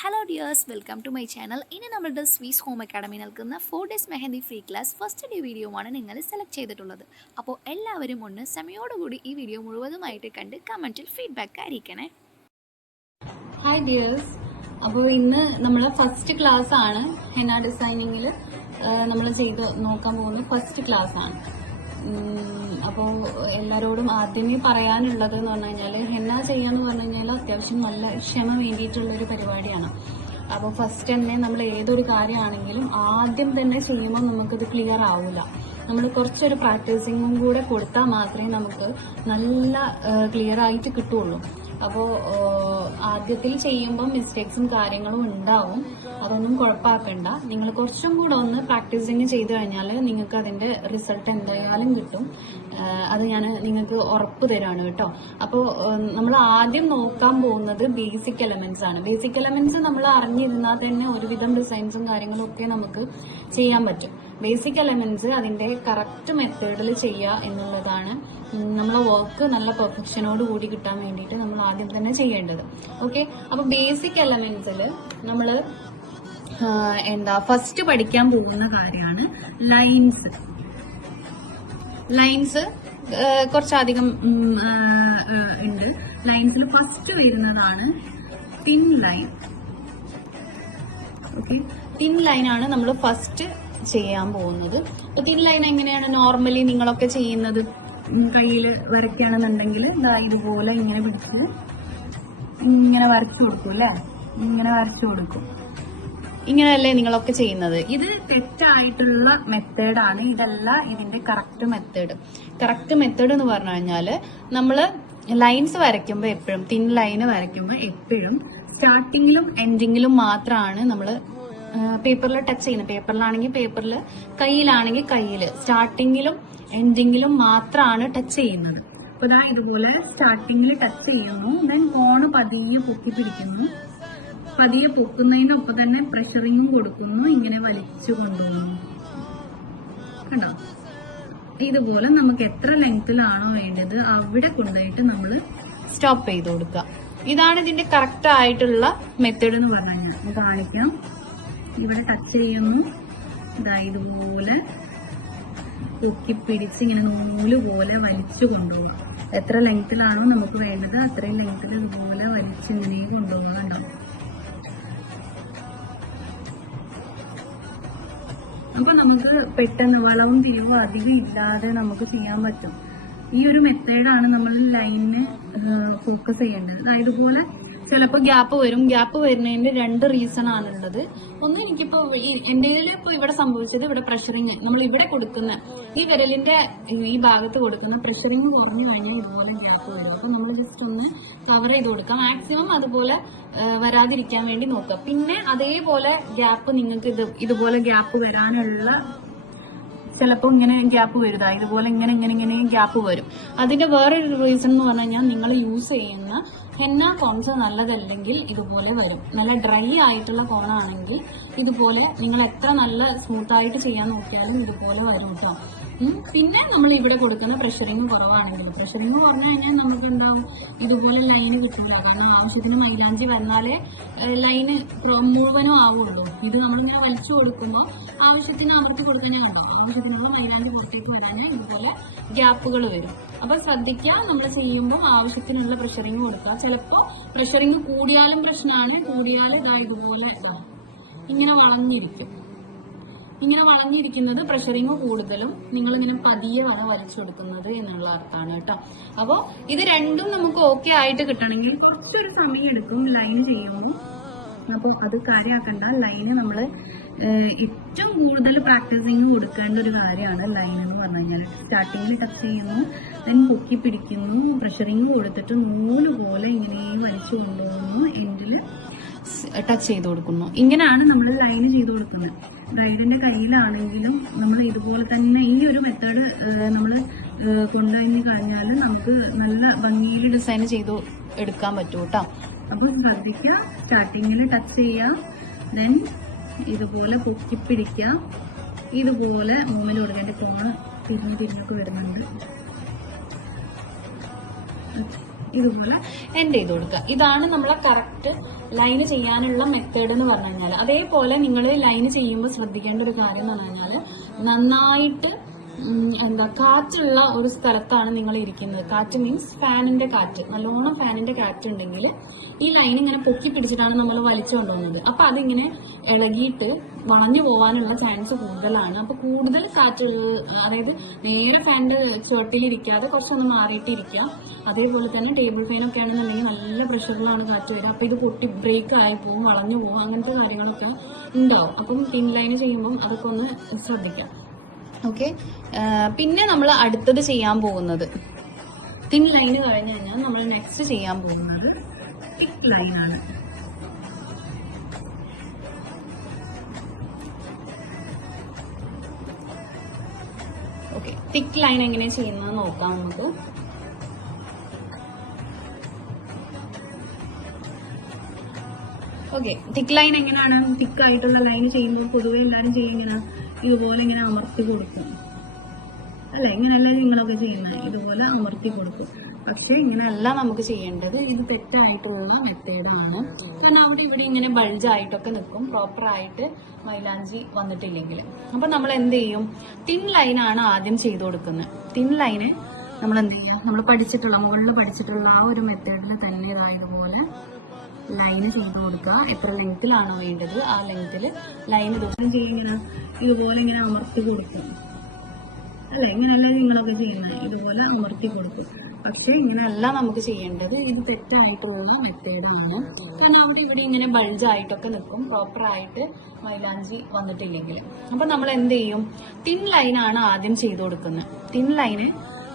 Hello dears, welcome to my channel. ഇനി നമ്മളുടെ സ്വീസ് ഹോം അക്കാഡമി നൽകുന്ന 4 days mehndi free class first day video ആണ് നിങ്ങൾ സെലക്ട് ചെയ്തിട്ടുള്ളത്. അപ്പോൾ എല്ലാവരും ഒന്ന് സമയോടുകൂടി ഈ വീഡിയോ മുഴുവനുമായിട്ട് കണ്ട് കമൻറ്റിൽ ഫീഡ്ബാക്ക് അറിയിക്കണേ. ഹായ് ഡിയേഴ്സ്, അപ്പോൾ ഇന്ന് നമ്മളെ ഫസ്റ്റ് ക്ലാസ് ആണ്. ഹെന്ന ഡിസൈനിങ്ങിൽ നമ്മൾ ചെയ്ത് നോക്കാൻ പോകുന്ന ഫസ്റ്റ് ക്ലാസ് ആണ്. അപ്പോൾ എല്ലാവരോടും ആദ്യമേ പറയാനുള്ളത് എന്ന് പറഞ്ഞു കഴിഞ്ഞാൽ, ഹെന്ന ചെയ്യാന്ന് പറഞ്ഞു കഴിഞ്ഞാൽ അത്യാവശ്യം നല്ല ക്ഷമ വേണ്ടിയിട്ടുള്ളൊരു പരിപാടിയാണ്. അപ്പോൾ ഫസ്റ്റ് തന്നെ നമ്മൾ ഏതൊരു കാര്യമാണെങ്കിലും ആദ്യം തന്നെ ചെയ്യുമ്പോൾ നമുക്കത് ക്ലിയർ ആവില്ല. നമ്മൾ കുറച്ചൊരു പ്രാക്ടീസിങ്ങും കൂടെ കൊടുത്താൽ മാത്രമേ നമുക്ക് നല്ല ക്ലിയർ ആയിട്ട് കിട്ടുള്ളൂ. അപ്പോൾ ആദ്യത്തിൽ ചെയ്യുമ്പോൾ മിസ്റ്റേക്സും കാര്യങ്ങളും ഉണ്ടാവും. അതൊന്നും കുഴപ്പമാക്കണ്ട. നിങ്ങൾ കുറച്ചും കൂടെ ഒന്ന് പ്രാക്ടീസിങ് ചെയ്തു കഴിഞ്ഞാൽ നിങ്ങൾക്ക് അതിന്റെ റിസൾട്ട് എന്തായാലും കിട്ടും. അത് ഞാൻ നിങ്ങൾക്ക് ഉറപ്പ് തരാണ് കേട്ടോ. അപ്പോൾ നമ്മൾ ആദ്യം നോക്കാൻ പോകുന്നത് ബേസിക് എലമെന്റ്സ് ആണ്. ബേസിക് എലമെന്റ്സ് നമ്മൾ അറിഞ്ഞിരുന്നാൽ തന്നെ ഒരുവിധം ഡിസൈൻസും കാര്യങ്ങളും ഒക്കെ നമുക്ക് ചെയ്യാൻ പറ്റും. ബേസിക് എലമെന്റ്സ് അതിന്റെ കറക്റ്റ് മെത്തേഡിൽ ചെയ്യുക എന്നുള്ളതാണ് നമ്മളെ വർക്ക് നല്ല പെർഫെക്ഷനോട് കൂടി കിട്ടാൻ വേണ്ടിയിട്ട് നമ്മൾ ആദ്യം തന്നെ ചെയ്യേണ്ടത്. ഓക്കെ, അപ്പൊ ബേസിക് എലമെന്റ്സിൽ നമ്മൾ ഫസ്റ്റ് പഠിക്കാൻ പോകുന്ന കാര്യമാണ് ലൈൻസ്. ലൈൻസ് കുറച്ചധികം ഉണ്ട്. ലൈൻസിൽ ഫസ്റ്റ് വരുന്നതാണ് thin line. Okay, thin line ആണ് നമ്മൾ ഫസ്റ്റ് ചെയ്യാൻ പോകുന്നത്. അപ്പൊ തിൻ ലൈൻ എങ്ങനെയാണ് നോർമലി നിങ്ങളൊക്കെ ചെയ്യുന്നത്? കയ്യിൽ വരയ്ക്കുകയാണെന്നുണ്ടെങ്കിൽ ഇതുപോലെ ഇങ്ങനെ പിടിച്ച് ഇങ്ങനെ വരച്ചു കൊടുക്കും അല്ലേ? ഇങ്ങനെ വരച്ചു കൊടുക്കും. ഇങ്ങനെയല്ലേ നിങ്ങളൊക്കെ ചെയ്യുന്നത്? ഇത് തെറ്റായിട്ടുള്ള മെത്തേഡാണ്. ഇതല്ല ഇതിന്റെ കറക്റ്റ് മെത്തേഡ്. കറക്റ്റ് മെത്തേഡ് എന്ന് പറഞ്ഞു കഴിഞ്ഞാല് നമ്മള് ലൈൻസ് വരയ്ക്കുമ്പോൾ എപ്പോഴും തിൻ ലൈന് വരയ്ക്കുമ്പോൾ എപ്പോഴും സ്റ്റാർട്ടിങ്ങിലും എൻഡിങ്ങിലും മാത്രമാണ് നമ്മൾ പേപ്പറിൽ ടച്ച് ചെയ്യുന്നത്. പേപ്പറിലാണെങ്കിൽ പേപ്പറിൽ, കയ്യിലാണെങ്കിൽ കയ്യില്, സ്റ്റാർട്ടിങ്ങിലും എൻഡിങ്ങിലും മാത്രമാണ് ടച്ച് ചെയ്യുന്നത്. അപ്പൊ ഇതാ ഇതുപോലെ സ്റ്റാർട്ടിങ്ങിൽ ടച്ച് ചെയ്യുന്നു, ദെൻ കോണ് പതിയെ പൊക്കി പിടിക്കുന്നു. പതിയെ പൊക്കുന്നതിനൊപ്പം തന്നെ പ്രഷറിങ്ങും കൊടുക്കുന്നു. ഇങ്ങനെ വലിച്ചു കൊണ്ടുപോകുന്നു. കണ്ടോ? ഇതുപോലെ നമുക്ക് എത്ര ലെങ്ത്തിലാണോ വേണ്ടത് അവിടെ കൊണ്ടുപോയിട്ട് നമ്മൾ സ്റ്റോപ്പ് ചെയ്ത് കൊടുക്കുക. ഇതാണ് ഇതിന്റെ കറക്റ്റ് ആയിട്ടുള്ള മെത്തേഡ് എന്ന് പറഞ്ഞു കഴിഞ്ഞാൽ. കാണിക്കാം. ഇവിടെ ടച്ച് ചെയ്യുന്നു, ഇതാ ഇതുപോലെ പൊക്കി പിടിച്ച് ഇങ്ങനെ നൂല് പോലെ വലിച്ചു കൊണ്ടുപോകുക. എത്ര ലെങ്ത്തിലാണോ നമുക്ക് വേണ്ടത് അത്രയും ലെങ്ത്തിൽ ഇതുപോലെ വലിച്ചിങ്ങനെ കൊണ്ടുപോകുന്നുണ്ടാവും. അപ്പൊ നമുക്ക് പെട്ടെന്ന് വളവും തിരിവും അധികം ഇല്ലാതെ നമുക്ക് ചെയ്യാൻ പറ്റും. ഈ ഒരു മെത്തേഡാണ് നമ്മൾ ലൈനിന് ഫോക്കസ് ചെയ്യേണ്ടത്. ഇതുപോലെ ചിലപ്പോൾ ഗ്യാപ്പ് വരും. ഗ്യാപ്പ് വരുന്നതിന്റെ രണ്ട് റീസൺ ആണുള്ളത്. ഒന്ന്, എനിക്കിപ്പോ എന്റെ ഇപ്പൊ ഇവിടെ സംഭവിച്ചത്, ഇവിടെ പ്രഷറിങ് നമ്മൾ ഇവിടെ കൊടുക്കുന്ന ഈ വിരലിന്റെ ഈ ഭാഗത്ത് കൊടുക്കുന്ന പ്രഷറിങ് കുറഞ്ഞു കഴിഞ്ഞാൽ ഇതുപോലെ ഗ്യാപ്പ് വരും. അപ്പൊ നമ്മൾ ജസ്റ്റ് ഒന്ന് കവർ ചെയ്ത് കൊടുക്കാം. മാക്സിമം അതുപോലെ വരാതിരിക്കാൻ വേണ്ടി നോക്കുക. പിന്നെ അതേപോലെ ഗ്യാപ്പ് നിങ്ങൾക്ക് ഇതുപോലെ ഗ്യാപ്പ് വരാനുള്ള ചിലപ്പോൾ ഇങ്ങനെ ഗ്യാപ്പ് വരുതാ, ഇതുപോലെ ഇങ്ങനെ ഇങ്ങനെ ഇങ്ങനെ ഗ്യാപ്പ് വരും. അതിന്റെ വേറൊരു റീസൺ എന്ന് പറഞ്ഞു കഴിഞ്ഞാൽ നിങ്ങൾ യൂസ് ചെയ്യുന്ന ഹെന്ന കോൺസ് നല്ലതല്ലെങ്കിൽ ഇതുപോലെ വരും. നല്ല ഡ്രൈ ആയിട്ടുള്ള കോണാണെങ്കിൽ ഇതുപോലെ നിങ്ങൾ എത്ര നല്ല സ്മൂത്ത് ആയിട്ട് ചെയ്യാൻ നോക്കിയാലും ഇതുപോലെ വരും കേട്ടോ. പിന്നെ നമ്മൾ ഇവിടെ കൊടുക്കുന്ന പ്രഷറിങ് കുറവാണെങ്കിൽ, പ്രഷറിങ് കുറഞ്ഞു കഴിഞ്ഞാൽ നമുക്ക് എന്താവും, ഇതുപോലെ ലൈന് കിട്ടില്ല. കാരണം ആവശ്യത്തിന് മൈലാഞ്ചി വന്നാലേ ലൈന് മുഴുവനും ആവുള്ളൂ. ഇത് നമ്മളിങ്ങനെ വലിച്ചു കൊടുക്കുമ്പോൾ ആവശ്യത്തിന് അവർക്ക് കൊടുക്കാനേ ഉള്ളൂ. ആവശ്യത്തിനുള്ള മൈലാഞ്ചി പുറത്തേക്ക് വിടാൻ ഇതുപോലെ ഗ്യാപ്പുകൾ വരും. അപ്പൊ ശ്രദ്ധിക്കുക, നമ്മൾ ചെയ്യുമ്പോൾ ആവശ്യത്തിനുള്ള പ്രഷറിങ് കൊടുക്കുക. ചിലപ്പോൾ പ്രഷറിങ് കൂടിയാലും പ്രശ്നമാണ്. കൂടിയാൽ ഇതുപോലെ ഇങ്ങനെ വളഞ്ഞിരിക്കും. ഇങ്ങനെ വളഞ്ഞിരിക്കുന്നത് പ്രഷറിങ് കൂടുതലും നിങ്ങളിങ്ങനെ പതിയെ വലിച്ചു കൊടുക്കുന്നത് എന്നുള്ള അർത്ഥമാണ് കേട്ടോ. അപ്പോൾ ഇത് രണ്ടും നമുക്ക് ഓക്കെ ആയിട്ട് കിട്ടണമെങ്കിൽ കുറച്ചൊരു സമയം എടുക്കും ലൈൻ ചെയ്യുമ്പോൾ. അപ്പോൾ അത് കാര്യമാക്കണ്ട. ലൈന് നമ്മൾ ഏറ്റവും കൂടുതൽ പ്രാക്ടീസിങ് കൊടുക്കേണ്ട ഒരു കാര്യമാണ് ലൈൻ എന്ന് പറഞ്ഞു കഴിഞ്ഞാൽ. സ്റ്റാർട്ടിങ്ങിൽ ടച്ച് ചെയ്യുന്നു, ദെൻ പൊക്കി പിടിക്കുന്നു, പ്രഷറിങ് കൊടുത്തിട്ട് നൂല് പോലെ ഇങ്ങനെ വലിച്ചു കൊണ്ടുപോകുന്നു, എൻഡിൽ ടച്ച് ചെയ്ത് കൊടുക്കുന്നു. ഇങ്ങനെയാണ് നമ്മൾ ലൈന് ചെയ്ത് കൊടുക്കുന്നത്. ബ്രൈഡിന്റെ കയ്യിലാണെങ്കിലും നമ്മൾ ഇതുപോലെ തന്നെ ഈ ഒരു മെത്തേഡ് നമ്മൾ കൊണ്ടുവന്ന് കഴിഞ്ഞാൽ നമുക്ക് നല്ല ഭംഗിയിൽ ഡിസൈൻ ചെയ്ത് എടുക്കാൻ പറ്റും കേട്ടോ. അപ്പൊ ശ്രദ്ധിക്കുക, സ്റ്റാർട്ടിങ്ങിൽ ടച്ച് ചെയ്യുക, ദെൻ ഇതുപോലെ പൊക്കി പിടിക്കുക, ഇതുപോലെ മൂവ്മെന്റ് കൊടുക്കേണ്ട. കോണ് തിരിഞ്ഞൊക്കെ വരുന്നുണ്ട്. ഇതുപോലെ എൻഡ് ചെയ്ത് കൊടുക്കുക. ഇതാണ് നമ്മളെ കറക്റ്റ് ലൈന് ചെയ്യാനുള്ള മെത്തേഡ് എന്ന് പറഞ്ഞു കഴിഞ്ഞാൽ. അതേപോലെ നിങ്ങൾ ലൈന് ചെയ്യുമ്പോൾ ശ്രദ്ധിക്കേണ്ട ഒരു കാര്യം എന്ന് പറഞ്ഞു കഴിഞ്ഞാൽ, നന്നായിട്ട് കാറ്റുള്ള ഒരു സ്ഥലത്താണ് നിങ്ങൾ ഇരിക്കുന്നത്. കാറ്റ് മീൻസ് ഫാനിന്റെ കാറ്റ്, നല്ലോണം ഫാനിന്റെ കാറ്റ് ഉണ്ടെങ്കിൽ ഈ ലൈൻ ഇങ്ങനെ പൊക്കി പിടിച്ചിട്ടാണ് നമ്മൾ വലിച്ചു കൊണ്ടുപോകുന്നത്. അപ്പൊ അതിങ്ങനെ ഇളകിയിട്ട് വളഞ്ഞു പോകാനുള്ള ചാൻസ് കൂടുതലാണ്. അപ്പൊ കൂടുതൽ കാറ്റ്, അതായത് നേരെ ഫാനിന്റെ ചുവട്ടിലിരിക്കാതെ കുറച്ചൊന്ന് മാറിയിട്ട് ഇരിക്കുക. അതേപോലെ തന്നെ ടേബിൾ ഫാനൊക്കെ ആണെന്നുണ്ടെങ്കിൽ നല്ല പ്രഷറിലാണ് കാറ്റ് വരിക. അപ്പൊ ഇത് പൊട്ടി ബ്രേക്ക് ആയി പോകും, വളഞ്ഞു പോകും, അങ്ങനത്തെ കാര്യങ്ങളൊക്കെ ഉണ്ടാവും. അപ്പം തിൻ ലൈന് ചെയ്യുമ്പം അതൊക്കെ ഒന്ന് ശ്രദ്ധിക്കാം. ഓക്കെ, പിന്നെ നമ്മൾ അടുത്തത് ചെയ്യാൻ പോകുന്നത് തിൻ ലൈന് കഴിഞ്ഞ് കഴിഞ്ഞാൽ നമ്മൾ നെക്സ്റ്റ് ചെയ്യാൻ പോകുന്നത് തിക്ക് ലൈനാണ്. ഓക്കെ, തിക്ക് ലൈൻ എങ്ങനെ ചെയ്യുന്നത് നോക്കാം നമുക്ക്. ഓക്കെ, തിക്ക് ലൈൻ എങ്ങനെയാണ്? തിക്ക് ആയിട്ടുള്ള ലൈൻ ചെയ്യുമ്പോൾ പൊതുവെ എല്ലാവരും ചെയ്യുന്ന ഇതുപോലെ ഇങ്ങനെ അമർത്തി കൊടുക്കും അല്ലെ? ഇങ്ങനെയല്ല നിങ്ങളൊക്കെ ചെയ്യുന്നത്, ഇതുപോലെ അമർത്തി കൊടുക്കും. പക്ഷെ ഇങ്ങനെയല്ല നമുക്ക് ചെയ്യേണ്ടത്. ഇത് തെറ്റായിട്ടുള്ള മെത്തേഡാണ്. കാരണം അവിടെ ഇവിടെ ഇങ്ങനെ ബൾജായിട്ടൊക്കെ നിൽക്കും, പ്രോപ്പറായിട്ട് മൈലാഞ്ചി വന്നിട്ടില്ലെങ്കിൽ. അപ്പൊ നമ്മൾ എന്ത് ചെയ്യും? തിൻ ലൈനാണ് ആദ്യം ചെയ്തു കൊടുക്കുന്നത്. തിൻ ലൈന് നമ്മൾ എന്ത് ചെയ്യുക? നമ്മൾ പഠിച്ചിട്ടുള്ള, മുകളിൽ പഠിച്ചിട്ടുള്ള ആ ഒരു മെത്തേഡിൽ തന്നെ ഇതായതുപോലെ ലൈന് ചെയ്ത് കൊടുക്കുക. എത്ര ലെങ്ത്തിലാണോ വേണ്ടത് ആ ലെങ്ത്തിൽ ലൈൻ ഇതുപോലെ ഇങ്ങനെ അമർത്തി കൊടുക്കും അല്ലെ? ഇങ്ങനെയല്ല നിങ്ങളൊക്കെ ചെയ്യുന്നത്, ഇതുപോലെ അമർത്തി കൊടുക്കും. പക്ഷെ ഇങ്ങനെയല്ല നമുക്ക് ചെയ്യേണ്ടത്. ഇത് തെറ്റായിട്ടുള്ള മെത്തേഡാണ്. കാരണം അവിടെ ഇവിടെ ഇങ്ങനെ ബൾജായിട്ടൊക്കെ നിൽക്കും, പ്രോപ്പറായിട്ട് മൈലാഞ്ചി വന്നിട്ടില്ലെങ്കിൽ. അപ്പൊ നമ്മൾ എന്ത് ചെയ്യും? തിൻ ലൈനാണ് ആദ്യം ചെയ്ത് കൊടുക്കുന്നത്. തിൻ ലൈന്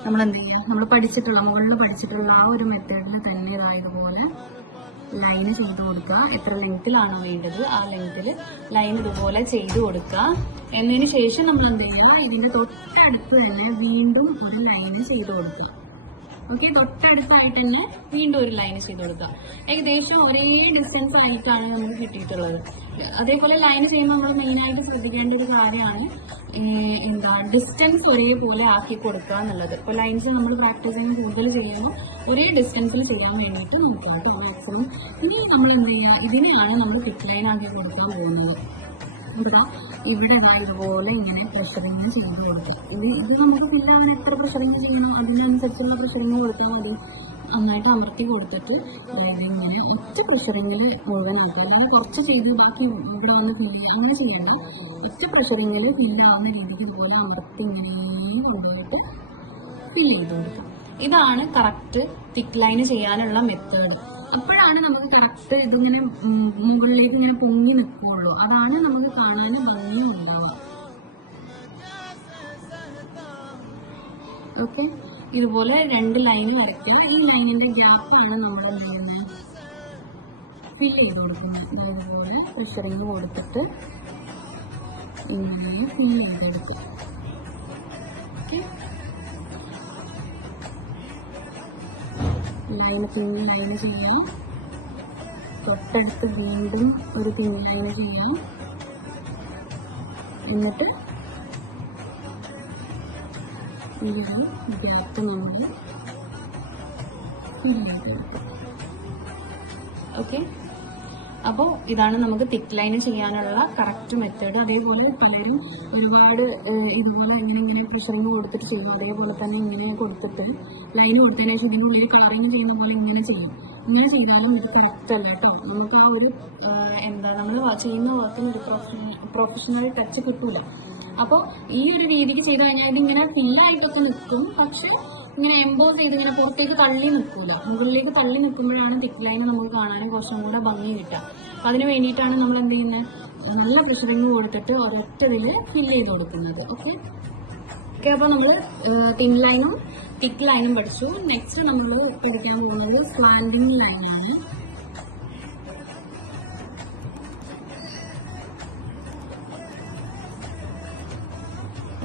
നമ്മൾ എന്ത് ചെയ്യുക? നമ്മൾ പഠിച്ചിട്ടുള്ള, മുകളിൽ പഠിച്ചിട്ടുള്ള ആ ഒരു മെത്തേഡിൽ തന്നെ ഇതായതുപോലെ ലൈന് ചെയ്ത് കൊടുക്കുക. എത്ര ലെങ്ത്തിലാണോ വേണ്ടത് ആ ലെങ്ത്തിൽ ലൈൻ ഇതുപോലെ ചെയ്ത് കൊടുക്കുക. എന്നതിന് ശേഷം നമ്മൾ എന്ത് ചെയ്യുക? ഇതിന്റെ തൊട്ടടുത്ത് തന്നെ വീണ്ടും ഒരു ലൈന് ചെയ്ത് കൊടുക്കുക. ഓക്കെ, തൊട്ടടുത്തായിട്ട് തന്നെ വീണ്ടും ഒരു ലൈൻ ചെയ്ത് കൊടുക്കുക. ഏകദേശം ഒരേ ഡിസ്റ്റൻസ് ആയിട്ടാണ് നമുക്ക് കിട്ടിയിട്ടുള്ളത്. അതേപോലെ ലൈൻ ചെയ്യുമ്പോൾ നമ്മൾ മെയിനായിട്ട് ശ്രദ്ധിക്കേണ്ട ഒരു കാര്യമാണ് ഡിസ്റ്റൻസ് ഒരേപോലെ ആക്കി കൊടുക്കുക എന്നുള്ളത്. ഇപ്പോൾ ലൈൻസ് നമ്മൾ പ്രാക്ടീസിങ് കൂടുതൽ ചെയ്യുമ്പോൾ ഒരേ ഡിസ്റ്റൻസിൽ ചെയ്യാൻ വേണ്ടിയിട്ട് നോക്കുക മാക്സിമം. ഇനി നമ്മൾ എന്ത് ചെയ്യുക? ഇതിനെയാണ് നമ്മൾ തിക്ക് ലൈൻ ആക്കി കൊടുക്കാൻ പോകുന്നത്. ഇവിടെ ഇതുപോലെ ഇങ്ങനെ പ്രഷറിങ് ചെയ്ത് കൊടുക്കുക. ഇത് നമുക്ക് ഫില്ലാവാൻ എത്ര പ്രഷറിങ് ചെയ്യണം അതിനനുസരിച്ചുള്ള പ്രഷറിങ് കൊടുത്താൽ മതി. നന്നായിട്ട് അമർത്തി കൊടുത്തിട്ട് ഇങ്ങനെ ഒറ്റ പ്രഷറിങ്ങിൽ മുഴുവനാക്കുക. അല്ലെങ്കിൽ കുറച്ച് ചെയ്ത് ബാക്കി ഇവിടെ വന്ന് അങ്ങനെ ചെയ്യണം. ഒറ്റ പ്രഷറിങ്ങിൽ ഫില്ലാവുന്ന രീതിക്ക് ഇതുപോലെ അമർത്തി ഇങ്ങനെ കൊണ്ടുപോയിട്ട് ഫില്ല് ചെയ്ത് കൊടുക്കാം. ഇതാണ് കറക്റ്റ് തിക്ക് ലൈന് ചെയ്യാനുള്ള മെത്തേഡ്. അപ്പോഴാണ് നമുക്ക് കറക്റ്റ് ഇതിങ്ങനെ മുകളിലേക്ക് ഇങ്ങനെ പൊങ്ങി നിൽക്കുള്ളൂ. അതാണ് നമുക്ക് കാണാൻ ഭംഗി ഉണ്ടാവുക. ഓക്കെ, ഇതുപോലെ രണ്ട് ലൈന് വരയ്ക്കുക. ഈ ലൈനിന്റെ ഗ്യാപ്പാണ് നമ്മൾ എന്ത് ചെയ്യുന്നത്? ഫില്ല് ചെയ്ത് കൊടുക്കുന്നത്. ഇതുപോലെ പ്രഷറിങ് കൊടുത്തിട്ട് ഇങ്ങനെ ഫില്ല് ചെയ്തെടുക്കും. ഓക്കെ, ലൈന് ചെയ്യാം. തൊട്ടടുത്ത് വീണ്ടും ഒരു പിൻ ലൈന് ചെയ്യാം. എന്നിട്ട് ഈ ഒരു ഗ്യാപ്പ് നമ്മൾ ഫില്ല് ചെയ്തെടുക്കും. ഓക്കെ, അപ്പോൾ ഇതാണ് നമുക്ക് തിക്ക് ലൈന് ചെയ്യാനുള്ള കറക്റ്റ് മെത്തേഡ്. അതേപോലെ പലരും ഒരുപാട് ഇതുപോലെ ഇങ്ങനെ പ്രഷറിങ് കൊടുത്തിട്ട് ചെയ്യും. അതേപോലെ തന്നെ ഇങ്ങനെ കൊടുത്തിട്ട് ലൈന് കൊടുത്തതിന് ശേഷം ഇതിന് ഒരു കളറിങ് ചെയ്യുന്ന പോലെ ഇങ്ങനെ ചെയ്യും. ഇങ്ങനെ ചെയ്താലും ഇത് കറക്റ്റ് അല്ല കേട്ടോ. നമുക്ക് ആ ഒരു നമ്മൾ ചെയ്യുന്ന വർക്കിന് ഒരു പ്രൊഫഷണൽ ടച്ച് കിട്ടൂല. അപ്പോൾ ഈ ഒരു രീതിക്ക് ചെയ്ത് കഴിഞ്ഞാൽ ഇതിങ്ങനെ ഫില്ലായിട്ടൊക്കെ നിൽക്കും. പക്ഷെ ഇങ്ങനെ എംബോസ് ചെയ്ത് ഇങ്ങനെ പുറത്തേക്ക് തള്ളി നിൽക്കൂല. മുകളിലേക്ക് തള്ളി നിൽക്കുമ്പോഴാണ് തിക്ക് ലൈൻ നമുക്ക് കാണാനും കുറച്ചും കൂടെ ഭംഗി കിട്ടുക. അപ്പം അതിന് വേണ്ടിയിട്ടാണ് നമ്മൾ എന്ത് ചെയ്യുന്നത്? നല്ല പ്രഷറിങ് കൊടുത്തിട്ട് ഒരൊറ്റതിൽ ഫില്ല് ചെയ്ത് കൊടുക്കുന്നത്. ഓക്കെ, അപ്പോൾ നമ്മൾ തിൻ ലൈനും തിക്ക് ലൈനും പഠിച്ചു. നെക്സ്റ്റ് നമ്മൾ പഠിക്കാൻ പോകുന്നത് സ്ലാൻഡിങ് ലൈനാണ്.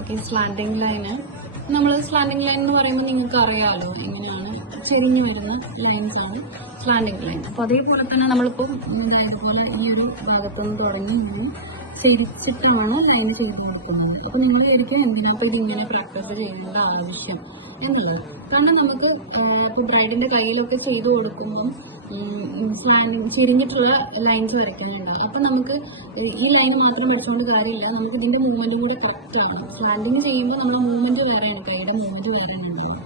Okay, slanting line slanting line എന്ന് പറയുമ്പോൾ നിങ്ങൾക്ക് അറിയാമല്ലോ എങ്ങനെയാണ് ചെരിഞ്ഞു വരുന്ന ലൈൻസ് ആണ് സ്ലാൻഡിങ് ലൈൻ. അപ്പോൾ അതേപോലെ തന്നെ നമ്മളിപ്പോൾ ഇതേപോലെ ഈ ഒരു ഭാഗത്തുനിന്ന് തുടങ്ങി ഇങ്ങനെ ചെരിച്ചിട്ടാണ് ലൈൻ ചെയ്ത് കൊടുക്കുന്നത്. അപ്പോൾ നിങ്ങൾ ശരിക്കും എന്തിനാപ്പോൾ ഇതിങ്ങനെ പ്രാക്ടീസ് ചെയ്യേണ്ട ആവശ്യം? എന്നുള്ളത്. കാരണം നമുക്ക് ഇപ്പൊ ബ്രൈഡിന്റെ കയ്യിലൊക്കെ ചെയ്തു കൊടുക്കുമ്പോൾ ചെരിഞ്ഞിട്ടുള്ള ലൈൻസ് വരയ്ക്കാനുണ്ടാവും. അപ്പൊ നമുക്ക് ഈ ലൈൻ മാത്രം വരച്ചുകൊണ്ട് കാര്യമില്ല, നമുക്ക് ഇതിന്റെ മൂവ്മെന്റ് കൂടെ കറക്റ്റ് ആണ്. സ്ലാൻഡിങ് ചെയ്യുമ്പോൾ നമ്മുടെ മൂവ്മെന്റ് വേറെയാണ്, കൈയുടെ മൂവ്മെന്റ് വേറെയാണ് ഉണ്ടാവും.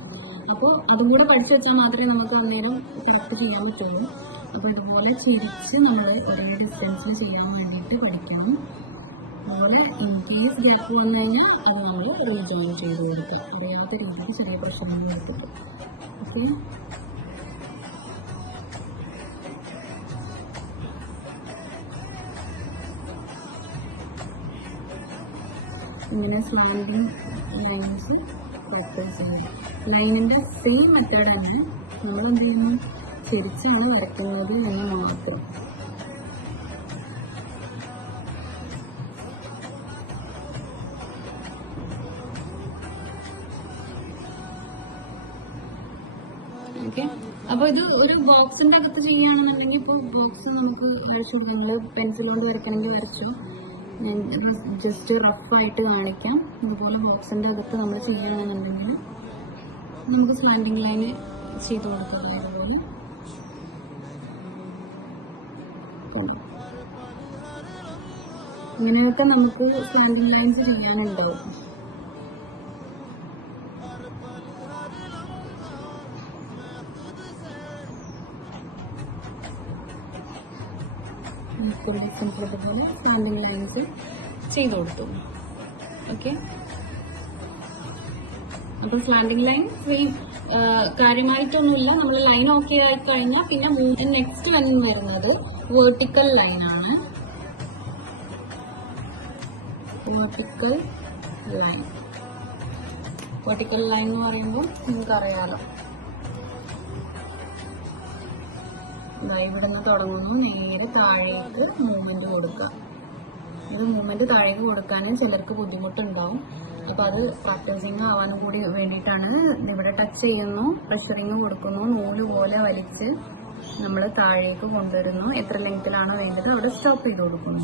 അപ്പോൾ അതും കൂടെ പഠിച്ചു വെച്ചാൽ മാത്രമേ നമുക്ക് അന്നേരം സെലക്ട് ചെയ്യാൻ പറ്റുള്ളൂ. അപ്പൊ ഇതുപോലെ ചിരിച്ച് നമ്മൾ ഒരേ ഡിസ്റ്റൻസിൽ ചെയ്യാൻ വേണ്ടിയിട്ട് പഠിക്കണം. അതുപോലെ ഇൻ കേസ് ഗ്യാപ്പ് വന്നു കഴിഞ്ഞാൽ അത് നമ്മൾ റീജോയിൻ ചെയ്ത് കൊടുക്കുക, അറിയാത്ത രീതിക്ക് ചെറിയ പ്രശ്നങ്ങൾ കൊടുത്തിട്ട്. ഓക്കെ, ഇങ്ങനെ സ്ലാൻഡിങ് ലൈൻസ് പ്രാക്ടീസ് ചെയ്യാം. ലൈനിന്റെ സെയിം മെത്തേഡ് തന്നെ നമ്മൾ എന്ത് ചെയ്യുന്നു, ചെരിച്ചാണ് വരയ്ക്കുന്നത് എന്ന് മാത്രം. ഓക്കെ, അപ്പൊ ഇത് ഒരു ബോക്സിന്റെ അകത്ത് ചെയ്യുകയാണെന്നുണ്ടെങ്കിൽ ഇപ്പോൾ ബോക്സ് നമുക്ക് വരച്ചു നിങ്ങൾ പെൻസിൽ കൊണ്ട് വരയ്ക്കണമെങ്കിൽ വരച്ചു. ഞാൻ ജസ്റ്റ് റഫായിട്ട് കാണിക്കാം. അതുപോലെ ബോക്സിന്റെ അകത്ത് നമ്മൾ ചെയ്യുകയാണെന്നുണ്ടെങ്കിൽ നമുക്ക് സ്ലാൻഡിങ് ലൈന് ചെയ്ത് കൊടുക്കാം. അതുപോലെ ഇങ്ങനെയൊക്കെ നമുക്ക് സ്ലാൻഡിങ് ലൈൻസ് ചെയ്യാനുണ്ടാവും. അതുപോലെ സ്ലാൻഡിങ് ലൈൻസ് ചെയ്ത് കൊടുത്തു. ഓക്കെ, അപ്പൊ സ്ലാൻഡിങ് ലൈൻ സെയിം കാര്യമായിട്ടൊന്നുമില്ല. നമ്മൾ ലൈൻ ഓക്കെ ആയി കഴിഞ്ഞാൽ പിന്നെ നെക്സ്റ്റ് വരുന്നത് വെർട്ടിക്കൽ ലൈൻ ആണ്. വെർട്ടിക്കൽ ലൈൻ എന്ന് പറയുമ്പോൾ നിങ്ങൾക്കറിയാലോ, ഇവിടെ നിന്ന് തുടങ്ങുന്നു, നേരെ താഴേക്ക് മൂവ്മെന്റ് കൊടുക്കുക. ഇത് മൂവ്മെന്റ് താഴേക്ക് കൊടുക്കാൻ ചിലർക്ക് ബുദ്ധിമുട്ടുണ്ടാവും. അപ്പൊ അത് പ്രാക്ടീസിങ് ആവാനും കൂടി വേണ്ടിയിട്ടാണ്. ഇവിടെ ടച്ച് ചെയ്യുന്നു, പ്രഷറിങ് കൊടുക്കുന്നു, നൂല് പോലെ വലിച്ച് നമ്മൾ താഴേക്ക് കൊണ്ടുവരുന്നു. എത്ര ലെങ്ത്തിലാണോ വേണ്ടത് അവിടെ സ്റ്റോപ്പ് ചെയ്ത് കൊടുക്കുന്നു.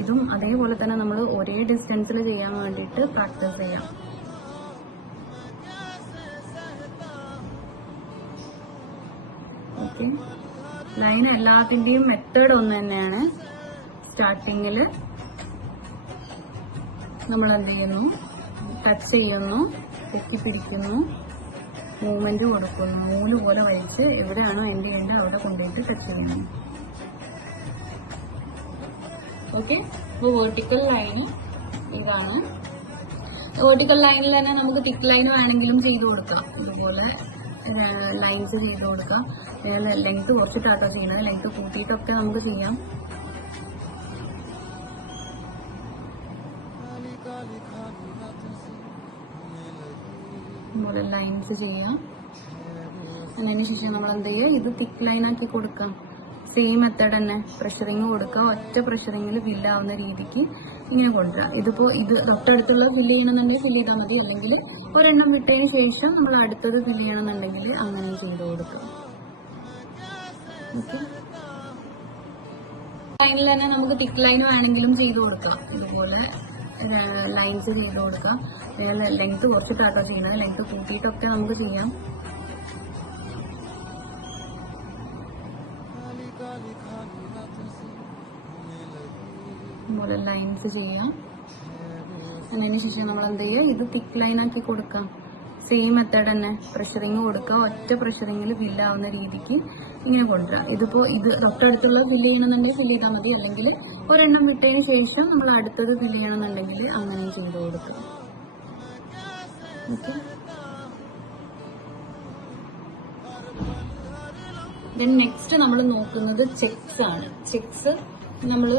ഇതും അതേപോലെ തന്നെ നമ്മൾ ഒരേ ഡിസ്റ്റൻസിൽ ചെയ്യാൻ വേണ്ടിയിട്ട് പ്രാക്ടീസ് ചെയ്യാം. ഓക്കെ, ലൈൻ എല്ലാത്തിന്റെയും മെത്തേഡ് ഒന്ന് തന്നെയാണ്. സ്റ്റാർട്ടിങ്ങിൽ നമ്മൾ എന്ത് ചെയ്യുന്നു, ടച്ച് ചെയ്യുന്നു, പൊക്കി പിടിക്കുന്നു, മൂവ്മെന്റ് കൊടുക്കുന്നു, നൂല് പോലെ വലിച്ച് എവിടെയാണോ എൻഡ് ചെയ്യേണ്ടത് അവിടെ കൊണ്ടുപോയിട്ട് ടച്ച് ചെയ്യുന്നു. ഓക്കെ, അപ്പോൾ വെർട്ടിക്കൽ ലൈന് ഇതാണ്. വെർട്ടിക്കൽ ലൈനിൽ തന്നെ നമുക്ക് തിക്ക് ലൈൻ വേണമെങ്കിലും ചെയ്ത് കൊടുക്കാം. അതുപോലെ ലൈൻസ് ചെയ്ത് കൊടുക്കാം. ലെങ്ത് കുറച്ചിട്ടാട്ടോ ചെയ്യുന്നത്, ലെങ്ത് കൂട്ടിയിട്ടൊക്കെ നമുക്ക് ചെയ്യാം. അതുപോലെ ലൈൻസ് ചെയ്യാം. അതിന് ശേഷം നമ്മൾ എന്ത് ചെയ്യുക, ഇത് തിക്ക് ലൈൻ ആക്കി കൊടുക്കാം. സെയിം മെത്തേഡ് തന്നെ, പ്രഷറിങ് കൊടുക്കുക. ഒറ്റ പ്രഷറിങ്ങിൽ ഫില്ലാവുന്ന രീതിക്ക് ഇങ്ങനെ കൊണ്ടുവരാം. ഇതിപ്പോ ഇത് തൊട്ടടുത്തുള്ള ഫില്ല് ചെയ്യണമെന്നുണ്ടെങ്കിൽ ഫില്ല് ചെയ്താൽ മതി, അല്ലെങ്കിൽ ഒരെണ്ണം വിട്ടതിന് ശേഷം നമ്മൾ അടുത്തത് ഫില്ല് ചെയ്യണമെന്നുണ്ടെങ്കിൽ അങ്ങനെ ചെയ്ത് കൊടുക്കാം. ഓക്കെ, ലൈനിൽ തന്നെ നമുക്ക് തിക്ക് ലൈൻ വേണമെങ്കിലും ചെയ്ത് കൊടുക്കാം. ഇതുപോലെ ലൈൻസ് ചെയ്ത് കൊടുക്കാം. ലെങ്ത് കുറച്ചിട്ടാട്ടോ ചെയ്യുന്നത്, ലെങ്ത് കൂട്ടിയിട്ടൊക്കെ നമുക്ക് ചെയ്യാം. അതുപോലെ ലൈൻസ് ചെയ്യാം. അതിന് ശേഷം നമ്മൾ എന്ത് ചെയ്യുക, ഇത് തിക്ക് ലൈൻ ആക്കി കൊടുക്കാം. സെയിം മെത്തേഡ് തന്നെ, പ്രഷറിങ് കൊടുക്കുക. ഒറ്റ പ്രഷറിങ്ങിൽ ഫില്ലാവുന്ന രീതിക്ക് ഇങ്ങനെ കൊണ്ടുവരാം. ഇതിപ്പോ ഇത് തൊട്ടടുത്തുള്ള ഫില്ല് ചെയ്യണമെന്നുണ്ടെങ്കിൽ ഫില്ല് ചെയ്താൽ മതി, അല്ലെങ്കിൽ ഒരെണ്ണം വിട്ടതിന് ശേഷം നമ്മൾ അടുത്തത് ഫില്ല് ചെയ്യണമെന്നുണ്ടെങ്കിൽ അങ്ങനെ ചെയ്ത് കൊടുക്കാം. ഓക്കെ, നെക്സ്റ്റ് നമ്മൾ നോക്കുന്നത് ചെക്സ് ആണ്. ചെക്സ് നമ്മൾ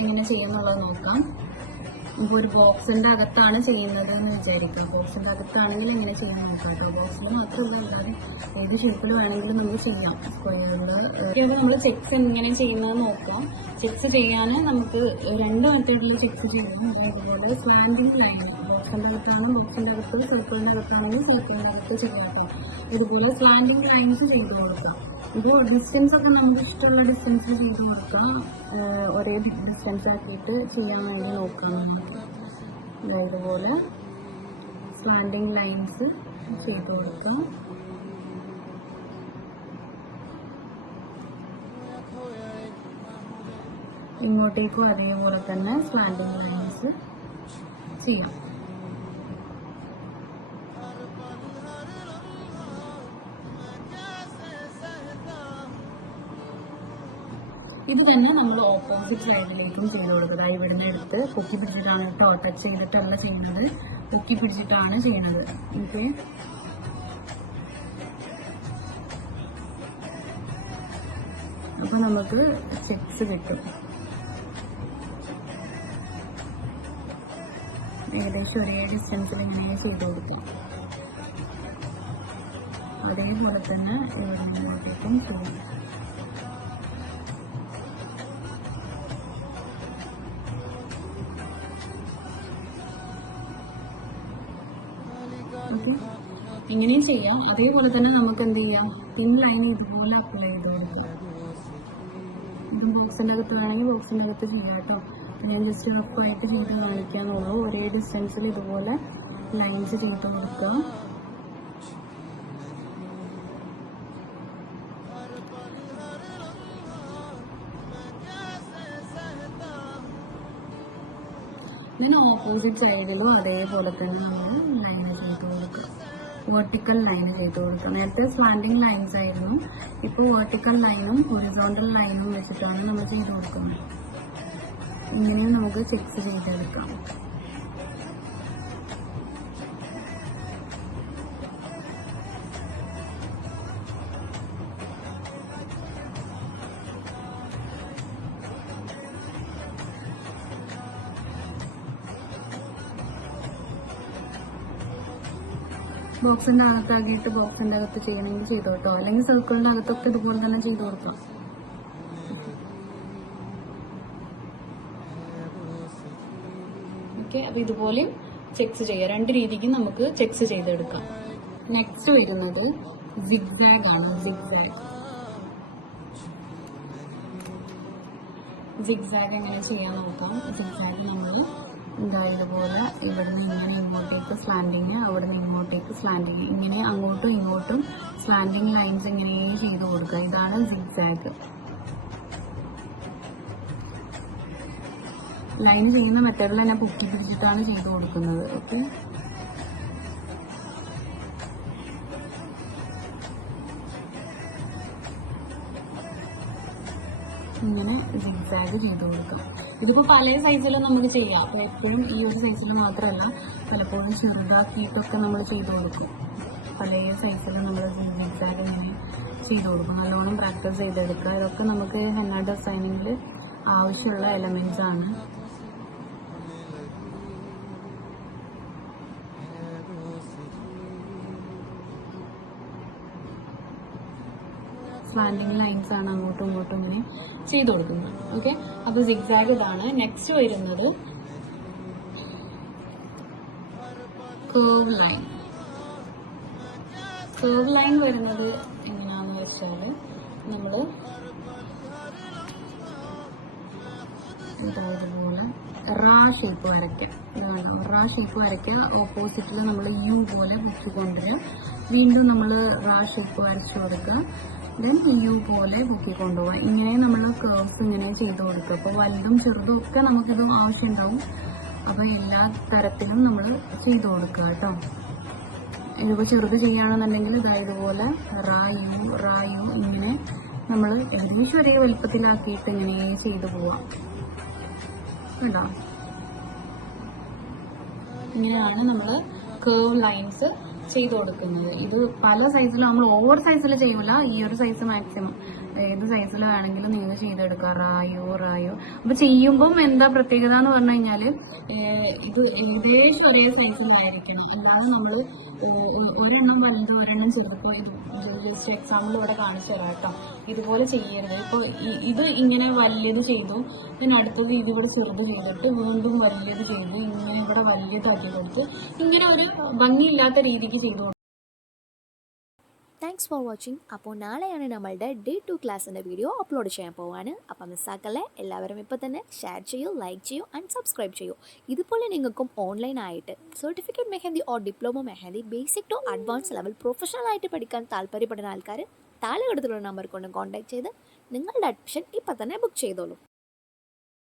എങ്ങനെ ചെയ്യുന്നുള്ളത് നോക്കാം. ഇപ്പോൾ ഒരു ബോക്സിന്റെ അകത്താണ് ചെയ്യുന്നത് എന്ന് വിചാരിക്കാം. ബോക്സിന്റെ അകത്താണെങ്കിൽ എങ്ങനെ ചെയ്യാൻ നോക്കാം കേട്ടോ. ബോക്സിൽ മാത്രമല്ല, അല്ലാതെ ഏത് ഷേപ്പിൽ വേണമെങ്കിലും നമുക്ക് ചെയ്യാം. സ്ക്വയറിൽ നമ്മൾ ചെക്സ് എങ്ങനെ ചെയ്യുന്നത് നോക്കാം. ചെക്സ് ചെയ്യാൻ നമുക്ക് രണ്ട് മെത്തേഡിൽ ചെക്സ് ചെയ്യാം. അതുപോലെ സ്ലാൻഡിങ് ലൈൻ ബോക്സിന്റെ അകത്താണ്, ബോക്സിന്റെ അകത്ത് സർക്കിളിന്റെ അകത്താണെങ്കിൽ സർക്കിളിന്റെ അകത്ത് ചെയ്യാം. ഇതുപോലെ സ്ലാൻഡിങ് ലൈൻസ് ചെയ്ത് കൊടുക്കാം. ഇത് ഡിസ്റ്റൻസ് ഒക്കെ നമുക്ക് ഇഷ്ടമുള്ള ഡിസ്റ്റൻസിൽ ചെയ്ത് കൊടുക്കാം. ഒരേ ഡിസ്റ്റൻസ് ആക്കിയിട്ട് ചെയ്യാൻ വേണ്ടി നോക്കാം. ഇതുപോലെ സ്ലാൻഡിങ് ലൈൻസ് ചെയ്ത് കൊടുക്കാം. ഇങ്ങോട്ടേക്കും അതേപോലെ തന്നെ സ്ലാൻഡിങ് ലൈൻസ് ചെയ്യാം. ഇത് തന്നെ നമ്മൾ ഓപ്പോസിറ്റ് സൈഡിലേക്കും ചെയ്ത് കൊടുക്കുക. ഇവിടുന്ന് എടുത്ത് പൊക്കി പിടിച്ചിട്ടാണ് കേട്ടോ, ടച്ച് ചെയ്തിട്ടല്ല ചെയ്യുന്നത്, പൊക്കി പിടിച്ചിട്ടാണ് ചെയ്യുന്നത്. ഓക്കെ, അപ്പൊ നമുക്ക് ചെക്സ് കിട്ടും. ഏകദേശം ഒരേ ഡിസ്റ്റൻസിൽ ഇങ്ങനെ ചെയ്ത് കൊടുക്കാം. അതേപോലെ തന്നെ ഇവിടെ ഇങ്ങോട്ടേക്കും ചെയ്യാം. ഓക്കെ, ഇങ്ങനെയും ചെയ്യാം. അതേപോലെ തന്നെ നമുക്ക് എന്ത് ചെയ്യാം, പിൻ ലൈൻ ഇതുപോലെ അപ്ലൈ ചെയ്ത് കൊടുക്കാം. ഇതും ബോക്സിൻ്റെ അകത്ത് വേണമെങ്കിൽ ബോക്സിൻ്റെ അകത്ത് ചെയ്യാം കേട്ടോ. ഞാൻ ജസ്റ്റ് റഫായിട്ട് ചെയ്ത് കാണിക്കാന്നുള്ളൂ. ഒരേ ഡിസ്റ്റൻസിൽ ഇതുപോലെ ലൈൻസ് ചെയ്ത് കൊടുക്കുക. ഇതിന് ഓപ്പോസിറ്റ് സൈഡിലും അതേപോലെ തന്നെ നമ്മൾ ലൈന് ചെയ്ത് കൊടുക്കുക. വെർട്ടിക്കൽ ലൈന് ചെയ്ത് കൊടുക്കുക. നേരത്തെ സ്ലാൻഡിങ് ലൈൻസ് ആയിരുന്നു, ഇപ്പോൾ വെർട്ടിക്കൽ ലൈനും ഹൊറിസോണ്ടൽ ലൈനും വെച്ചിട്ടാണ് നമ്മൾ ചെയ്ത് കൊടുക്കുന്നത്. ഇങ്ങനെയും നമുക്ക് ചെക്സ് ചെയ്തെടുക്കാം. ബോക്സിന്റെ അകത്താക്കിയിട്ട് ബോക്സിന്റെ അകത്ത് ചെയ്യണമെങ്കിൽ ചെയ്തു കേട്ടോ, അല്ലെങ്കിൽ സർക്കിളിന്റെ അകത്തൊക്കെ ഇതുപോലെ തന്നെ ചെയ്തു കൊടുക്കാം. ഓക്കെ, അപ്പൊ ഇതുപോലെയും ചെക്സ് ചെയ്യാം. രണ്ട് രീതിക്ക് നമുക്ക് ചെക്സ് ചെയ്തെടുക്കാം. നെക്സ്റ്റ് വരുന്നത് സിഗ്സാഗ് ആണ്. സിഗ്സാഗ് എങ്ങനെ ചെയ്യാൻ നോക്കാം. സിഗ്സാഗ് നമ്മൾ ഇതുപോലെ ഇവിടുന്ന് ഇങ്ങനെ ഇങ്ങോട്ടേക്ക് സ്ലാൻഡിങ്, അവിടെ നിന്ന് ഇങ്ങോട്ടേക്ക് സ്ലാൻഡിങ്, ഇങ്ങനെ അങ്ങോട്ടും ഇങ്ങോട്ടും സ്ലാൻഡിങ് ലൈൻസ് ഇങ്ങനെ ചെയ്ത് കൊടുക്കുക. ഇതാണ് സിഗ്സാഗ്. ലൈൻ ചെയ്യുന്ന മെത്തേഡിൽ തന്നെ പൊക്കി പിടിച്ചിട്ടാണ് ചെയ്ത് കൊടുക്കുന്നത്. ഓക്കെ, ഇങ്ങനെ സിഗ്സാഗ് ചെയ്ത് കൊടുക്കാം. ഇതിപ്പോ പല സൈസിലും നമുക്ക് ചെയ്യാം. അപ്പൊ എപ്പോഴും ഈ ഒരു സൈസിൽ മാത്രമല്ല, പലപ്പോഴും ചെറുതാക്കിയിട്ടൊക്കെ നമ്മൾ ചെയ്ത് കൊടുക്കും. പല സൈസിലും നമ്മൾ സിഗ്സാഗ് ഇങ്ങനെ ചെയ്ത് കൊടുക്കും. നല്ലോണം പ്രാക്ടീസ് ചെയ്തെടുക്കുക. ഇതൊക്കെ നമുക്ക് ഹെന്ന ഡിസൈനിങ്ങിൽ ആവശ്യമുള്ള എലമെന്റ്സ് ആണ്. സ്ലാൻഡിങ് ലൈൻസ് ആണ് അങ്ങോട്ടും ഇങ്ങോട്ടും ഇങ്ങനെ ചെയ്ത് കൊടുക്കുന്നത്. ഓക്കെ, അപ്പൊ സിഗ്സാഗ് ഇതാണ്. നെക്സ്റ്റ് വരുന്നത് കർവ് ലൈൻ. കർവ് ലൈൻ വരുന്നത് എങ്ങനെയാന്ന് വെച്ചാല് നമ്മള് ഇതുപോലെ റാ ഷേപ്പ് വരയ്ക്കാം. ഇതാണ് റാ ഷേപ്പ് വരയ്ക്കുക. ഓപ്പോസിറ്റിൽ നമ്മൾ യു പോലെ പൊക്കി കൊണ്ടുവരിക. വീണ്ടും നമ്മൾ റാ ഷേപ്പ് വരച്ചു കൊടുക്കുക. ദെൻ യു പോലെ പൊക്കി കൊണ്ടുപോകാം. ഇങ്ങനെ നമ്മൾ കേർവ്സ് ഇങ്ങനെ ചെയ്ത് കൊടുക്കുക. അപ്പോൾ വലുതും ചെറുതും ഒക്കെ നമുക്കിത് ആവശ്യമുണ്ടാവും. അപ്പോൾ എല്ലാ തരത്തിലും നമ്മൾ ചെയ്ത് കൊടുക്കുക കേട്ടോ. ഇതിപ്പോൾ ചെറുത് ചെയ്യുകയാണെന്നുണ്ടെങ്കിൽ ഇതുപോലെ റാ യു ഇങ്ങനെ നമ്മൾ ഏകദേശം ഒരേ വലുപ്പത്തിലാക്കിയിട്ട് ഇങ്ങനെ ചെയ്ത് പോവാം കേട്ടോ. ഇങ്ങനെയാണ് നമ്മൾ കേർവ് ലൈൻസ് ചെയ്ത് കൊടുക്കുന്നത്. ഇത് പല സൈസിലും നമ്മൾ ഓവർ സൈസിൽ ചെയ്യില്ല. ഈ ഒരു സൈസ് മാക്സിമം ഏത് സൈസിൽ വേണമെങ്കിലും നിങ്ങൾ ചെയ്തെടുക്കുക. റായോ അപ്പൊ ചെയ്യുമ്പം എന്താ പ്രത്യേകത എന്ന് പറഞ്ഞു കഴിഞ്ഞാല് ഇത് ഏകദേശം ഒരേ സൈസിലായിരിക്കണം. അല്ലാതെ നമ്മൾ ഒരെണ്ണം വലുത് ഒരെണ്ണം ചെറുതോ, ഇത് ജസ്റ്റ് എക്സാമ്പിൾ ഇവിടെ കാണിച്ചു തരാം കേട്ടോ. ഇതുപോലെ ചെയ്യരുത്. ഇപ്പൊ ഇത് ഇങ്ങനെ വലിയത് ചെയ്തു, പിന്നെ അടുത്തത് ഇതിവിടെ ചെറുത് ചെയ്തിട്ട് വീണ്ടും വലിയത് ചെയ്ത് ഇങ്ങനെ ഇവിടെ വലിയതാക്കി കൊടുത്ത് ഇങ്ങനെ ഒരു ഭംഗിയില്ലാത്ത രീതിക്ക് ചെയ്തു. Thanks for watching. അപ്പോൾ നാളെയാണ് നമ്മളുടെ ഡേ 2 ക്ലാസ്സിൻ്റെ വീഡിയോ അപ്ലോഡ് ചെയ്യാൻ പോവാണ്. അപ്പോൾ മിസ്സാക്കല്ലേ, എല്ലാവരും ഇപ്പോൾ തന്നെ ഷെയർ ചെയ്യൂ, ലൈക്ക് ചെയ്യൂ ആൻഡ് സബ്സ്ക്രൈബ് ചെയ്യൂ. ഇതുപോലെ നിങ്ങൾക്കും ഓൺലൈനായിട്ട് certificate mehndi or diploma mehndi basic to advance level പ്രൊഫഷണലായിട്ട് പഠിക്കാൻ താല്പര്യപ്പെടുന്ന ആൾക്കാർ താഴെ കൊടുത്തിട്ടുള്ള നമ്പർ കൊണ്ട് കോൺടാക്ട് ചെയ്ത് നിങ്ങളുടെ അഡ്മിഷൻ ഇപ്പം തന്നെ ബുക്ക് ചെയ്തോളൂ.